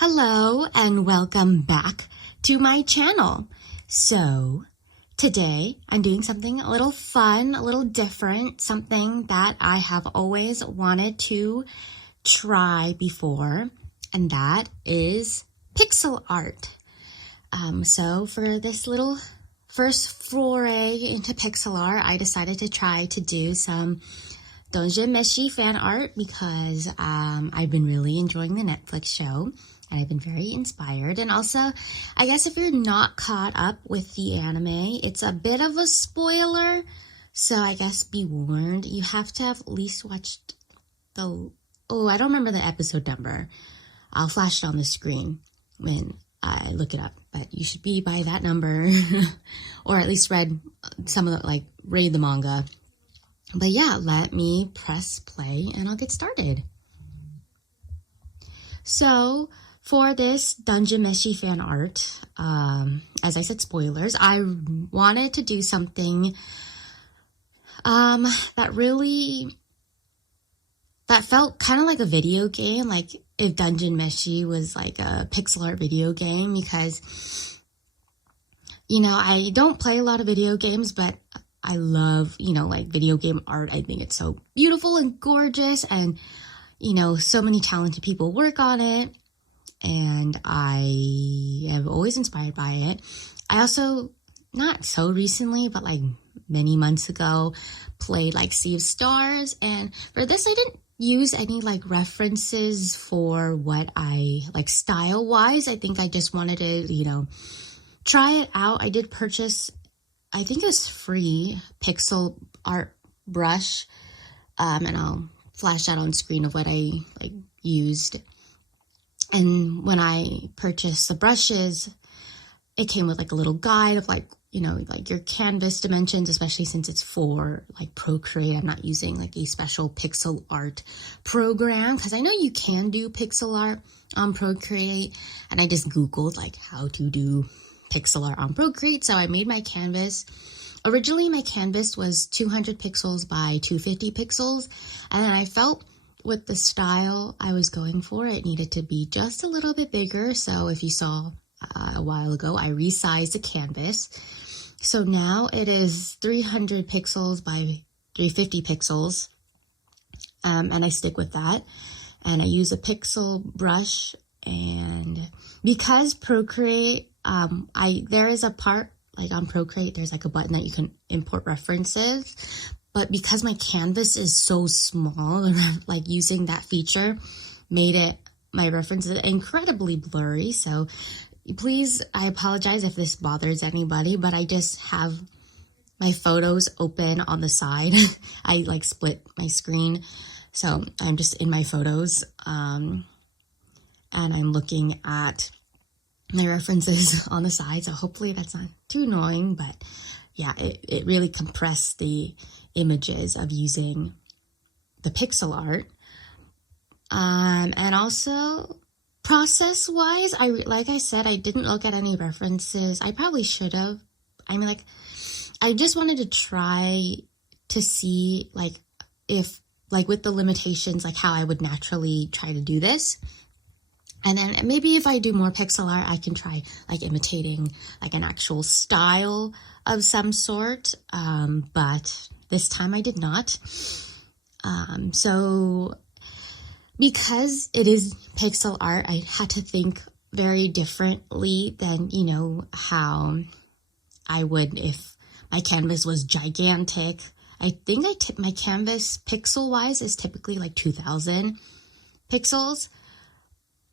Hello and welcome back to my channel. So today I'm doing something a little fun, a little different, something that I have always wanted to try before, and that is pixel art. So for this little first foray into pixel art, I decided to try to do some Dungeon Mushi fan art because I've been really enjoying the Netflix show and I've been very inspired. And also, I guess if you're not caught up with the anime, it's a bit of a spoiler. So I guess be warned. You have to have at least watched I don't remember the episode number. I'll flash it on the screen when I look it up. But you should be by that number or at least read read the manga. But yeah, let me press play and I'll get started. So for this Dungeon Mushi fan art, as I said, spoilers, I wanted to do something that felt kind of like a video game, like if Dungeon Mushi was like a pixel art video game, because, I don't play a lot of video games, but I love, video game art. I think it's so beautiful and gorgeous, and, so many talented people work on it, and I am always inspired by it. I also, not so recently, but like many months ago, played like Sea of Stars, and for this I didn't use any like references for what I like style-wise. I think I just wanted to, try it out. I did purchase, I think it was free pixel art brush, and I'll flash that on screen of what I used. And when I purchased the brushes, it came with like a little guide of your canvas dimensions, especially since it's for like Procreate. I'm not using like a special pixel art program because I know you can do pixel art on Procreate, and I just Googled like how to do pixel art on Procreate. So I made my canvas. Originally my canvas was 200 pixels by 250 pixels, and then I felt with the style I was going for, it needed to be just a little bit bigger. So if you saw a while ago, I resized the canvas. So now it is 300 pixels by 350 pixels, and I stick with that. And I use a pixel brush, and because Procreate, there is a part like on Procreate, there's like a button that you can import references, but because my canvas is so small, like using that feature made my references incredibly blurry. So please, I apologize if this bothers anybody, but I just have my photos open on the side. I like split my screen, so I'm just in my photos, and I'm looking at my references on the side, so hopefully that's not too annoying. But yeah, it really compressed the images of using the pixel art. And also process wise, like I said, I didn't look at any references. I probably should have. I just wanted to try to see if with the limitations, like how I would naturally try to do this. And then maybe if I do more pixel art, I can try like imitating like an actual style of some sort. But this time I did not. So because it is pixel art, I had to think very differently than, how I would if my canvas was gigantic. I think my canvas pixel wise is typically like 2000 pixels.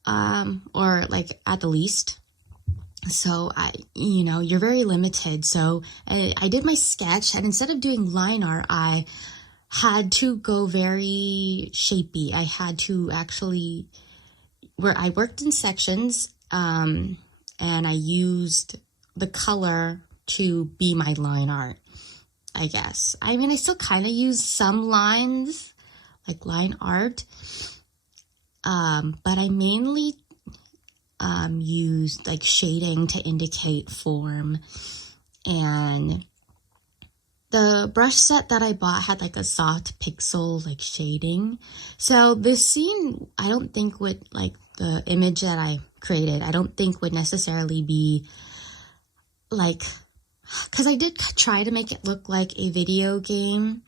Or like at the least. So you're very limited. So I did my sketch, and instead of doing line art, I had to go very shapy. I had to actually, where I worked in sections, and I used the color to be my line art, I guess. I still kind of use some lines, like line art, but I mainly used like shading to indicate form. And the brush set that I bought had like a soft pixel shading. So this scene, I don't think would the image that I created, I don't think would necessarily be like, because I did try to make it look like a video game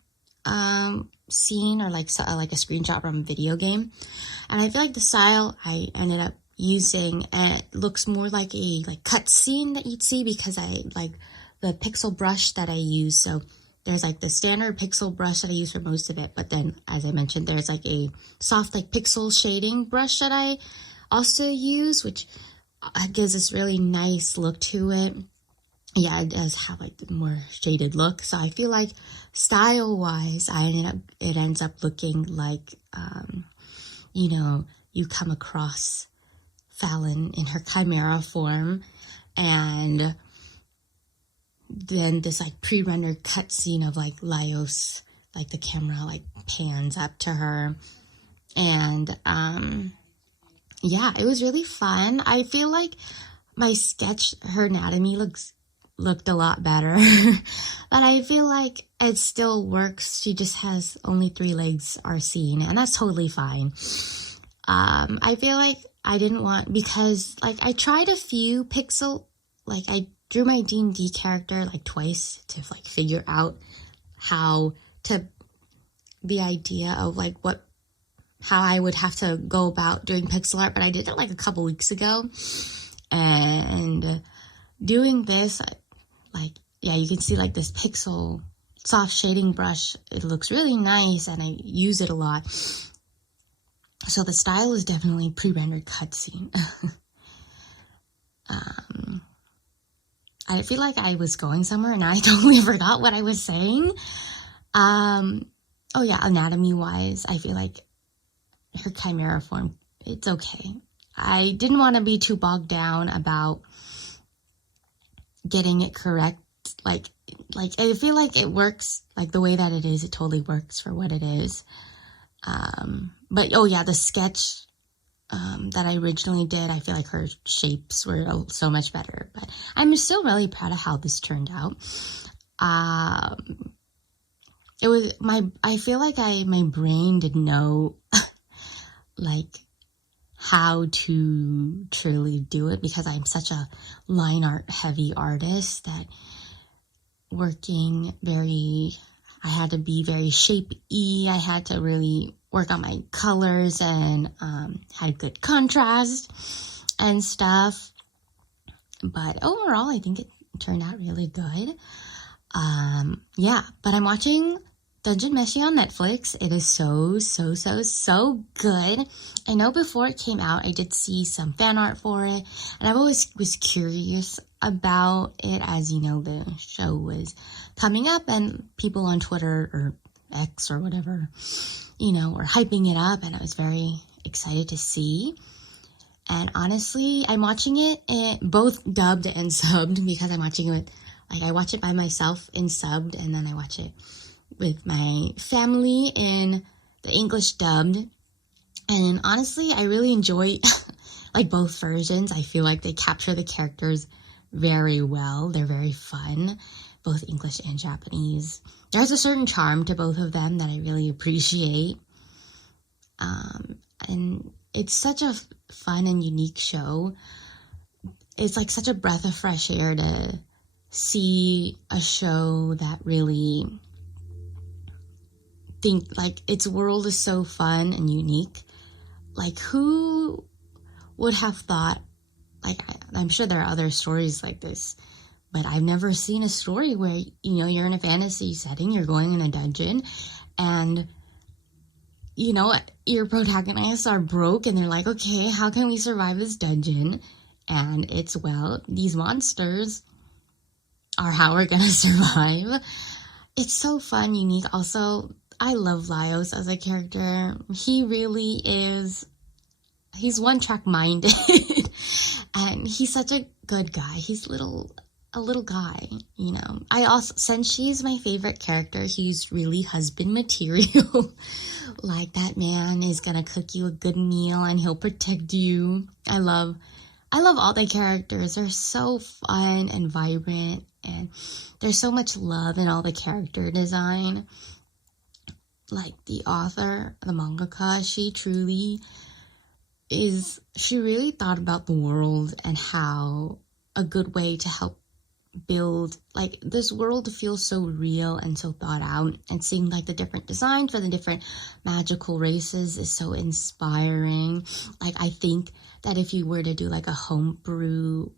scene, or like a screenshot from a video game, and I feel like the style I ended up using, it looks more like a cut scene that you'd see, because I like the pixel brush that I use. So there's like the standard pixel brush that I use for most of it, but then, as I mentioned, there's like a soft pixel shading brush that I also use, which gives this really nice look to it. Yeah, it does have like the more shaded look. So I feel like style wise, it ends up looking like, you come across Fallon in her chimera form, and then this pre-rendered cutscene of Laios, the camera pans up to her, and yeah, it was really fun. I feel like my sketch, her anatomy looked a lot better, but I feel like it still works. She just has only 3 legs are seen, and that's totally fine. I feel like I didn't want, because I tried a few I drew my D&D character twice to figure out how to, the idea of how I would have to go about doing pixel art, but I did it a couple weeks ago, and doing this, yeah, you can see this pixel soft shading brush, it looks really nice, and I use it a lot. So the style is definitely pre-rendered cutscene. I feel like I was going somewhere and I totally forgot what I was saying. Oh yeah, anatomy-wise, I feel like her chimera form, it's okay. I didn't want to be too bogged down about getting it correct. I feel like it works, the way that it is, it totally works for what it is. But oh yeah, the sketch that I originally did, I feel like her shapes were so much better. But I'm still really proud of how this turned out. It was I feel like my brain didn't know how to truly do it, because I'm such a line art heavy artist that I had to be very shape-y. I had to really work on my colors and had good contrast and stuff. But overall, I think it turned out really good. Yeah, but I'm watching Dungeon Mushi on Netflix. It is so good. I know before it came out, I did see some fan art for it, and I've always was curious about it, as the show was coming up, and people on Twitter or X or whatever, were hyping it up, and I was very excited to see. And honestly, I'm watching it both dubbed and subbed, because I'm watching it I watch it by myself in subbed, and then I watch it with my family in the English dubbed. And honestly, I really enjoy both versions. I feel like they capture the characters very well. They're very fun, both English and Japanese. There's a certain charm to both of them that I really appreciate. And it's such a fun and unique show. It's such a breath of fresh air to see a show that really its world is so fun and unique. Who would have thought, I'm sure there are other stories like this, but I've never seen a story where, you're in a fantasy setting, you're going in a dungeon, and, your protagonists are broke, and they're like, okay, how can we survive this dungeon? And it's, well, these monsters are how we're gonna survive. It's so fun, unique. Also, I love Laios as a character. He really is, he's one-track minded, and he's such a good guy. He's a little guy, I also, since she's my favorite character, he's really husband material. That man is gonna cook you a good meal, and he'll protect you. I love all the characters. They're so fun and vibrant, and there's so much love in all the character design. The author, the mangaka, she truly is she really thought about the world and how a good way to help build like this world feels so real and so thought out, and seeing like the different designs for the different magical races is so inspiring. Like I think that if you were to do like a homebrew,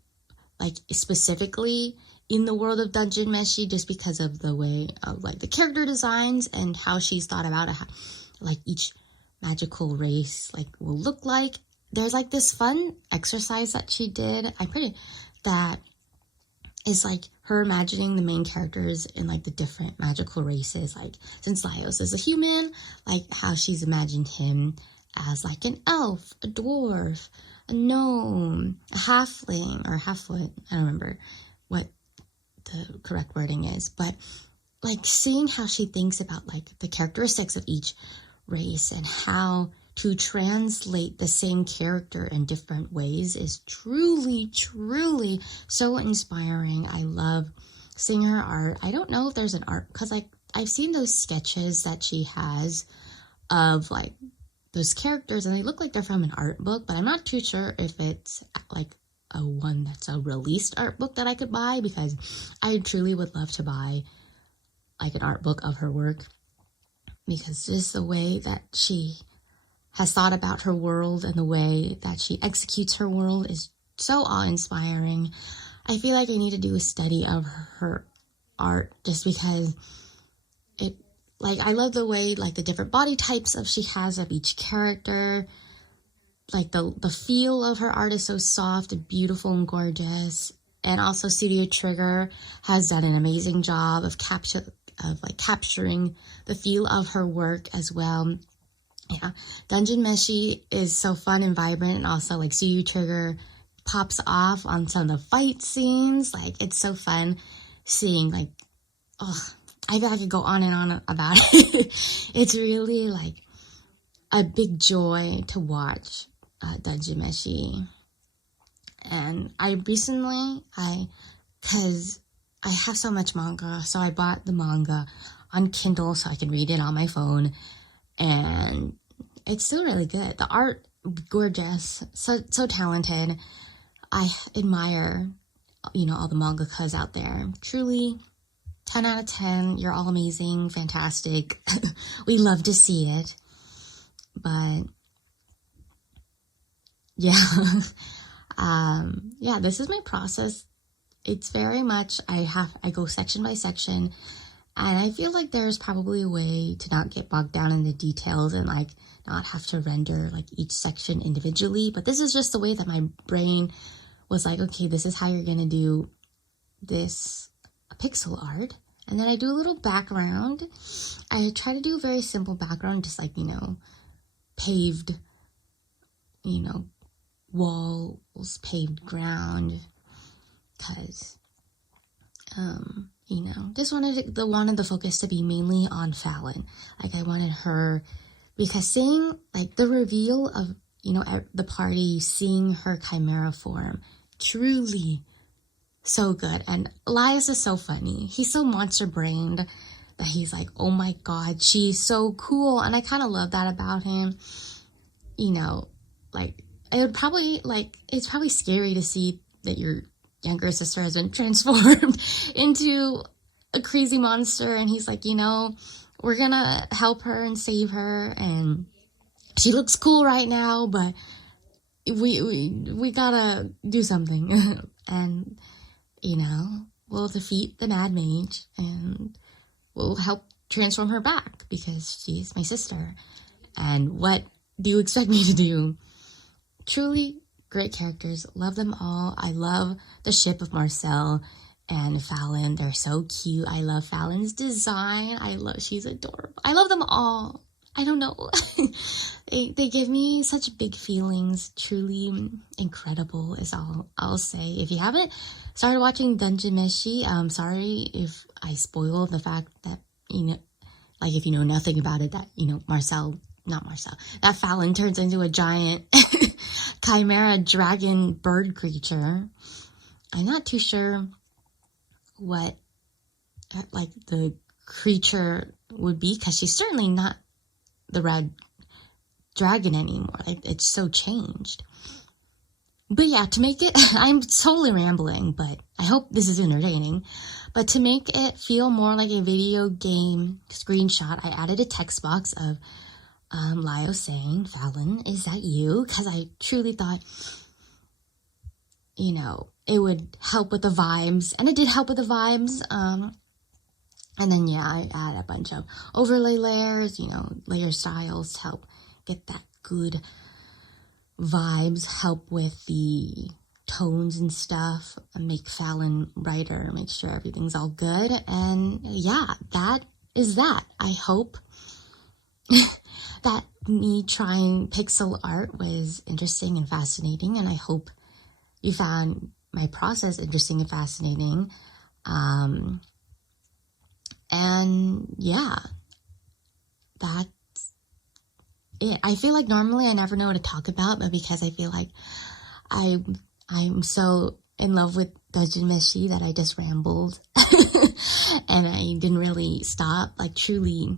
like specifically in the world of Dungeon Meshi, just because of the way of like the character designs and how she's thought about it, how, like each magical race like will look like. There's like this fun exercise that she did. I'm pretty that is like her imagining the main characters in like the different magical races. Like since Laios is a human, like how she's imagined him as like an elf, a dwarf, a gnome, a halfling, or halffoot. I don't remember what the correct wording is, but like seeing how she thinks about like the characteristics of each race and how to translate the same character in different ways is truly, truly so inspiring. I love seeing her art. I don't know if there's an art, because like I've seen those sketches that she has of like those characters, and they look like they're from an art book, but I'm not too sure if it's like a one that's a released art book that I could buy, because I truly would love to buy like an art book of her work, because just the way that she has thought about her world and the way that she executes her world is so awe-inspiring. I feel like I need to do a study of her art, just because it, like, I love the way, like, the different body types of she has of each character. Like, the feel of her art is so soft and beautiful and gorgeous. And also Studio Trigger has done an amazing job of capturing the feel of her work as well. Yeah, Dungeon Meshi is so fun and vibrant, and also like Studio Trigger pops off on some of the fight scenes. Like it's so fun seeing like, oh, I feel like I could go on and on about it. It's really like a big joy to watch Dungeon Meshi. And I recently, because I have so much manga, so I bought the manga on Kindle so I can read it on my phone, and it's still really good. The art, gorgeous, so talented. I admire, all the mangakas out there. Truly, 10 out of 10. You're all amazing, fantastic. We love to see it. But yeah, this is my process. It's very much, I go section by section, and I feel like there's probably a way to not get bogged down in the details and like not have to render like each section individually. But this is just the way that my brain was like, okay, this is how you're gonna do this pixel art. And then I do a little background. I try to do a very simple background, just like, paved, walls, paved ground, because just wanted the focus to be mainly on Fallon. Like I wanted her, because seeing like the reveal of at the party, seeing her chimera form, truly so good. And Elias is so funny. He's so monster brained that he's like, oh my god, she's so cool. And I kind of love that about him. Like it's probably scary to see that your younger sister has been transformed into a crazy monster, and he's like, we're gonna help her and save her, and she looks cool right now, but we gotta do something. And we'll defeat the mad mage and we'll help transform her back, because she's my sister. And what do you expect me to do? Truly great characters. Love them all. I love the ship of Marcel and Fallon. They're so cute. I love Fallon's design. She's adorable. I love them all. I don't know. They give me such big feelings. Truly incredible is all I'll say. If you haven't started watching Dungeon Mushi, sorry if I spoiled the fact that, like if you know nothing about it, that, that Fallon turns into a giant chimera dragon bird creature. I'm not too sure what like the creature would be, because she's certainly not the red dragon anymore. Like, it's so changed. But yeah, to make it, I'm totally rambling, but I hope this is entertaining. But to make it feel more like a video game screenshot, I added a text box of Lio saying, "Fallon, is that you?" Because I truly thought, you know, it would help with the vibes. And it did help with the vibes. And then, yeah, I add a bunch of overlay layers, you know, layer styles to help get that good vibes, help with the tones and stuff, and make Fallon brighter, make sure everything's all good. And yeah, that is that. I hope that me trying pixel art was interesting and fascinating, and I hope you found my process interesting and fascinating. And yeah, that's it. I feel like normally I never know what to talk about, but because I feel like I'm so in love with Dungeon Mushi that I just rambled and I didn't really stop. Like, truly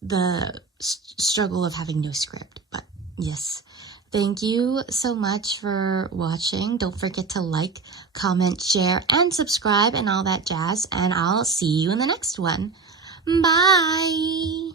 the struggle of having no script. But yes, thank you so much for watching. Don't forget to like, comment, share, and subscribe and all that jazz. And I'll see you in the next one. Bye!